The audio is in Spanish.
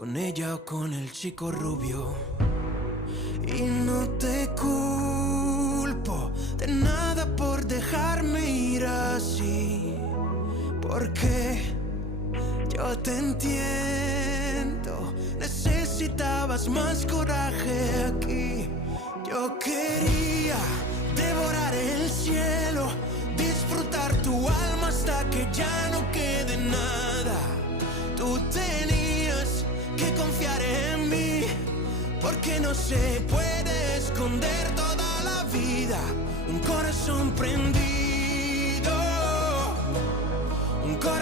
con ella o con el chico rubio. Y no te culpo de nada por dejarme ir así, porque yo te entiendo, necesitabas más coraje aquí. Yo quería devorar el cielo, disfrutar tu alma hasta que ya no quede nada. Tú tenías que confiar en mí, porque no se puede esconder toda la vida un corazón prendido, un corazón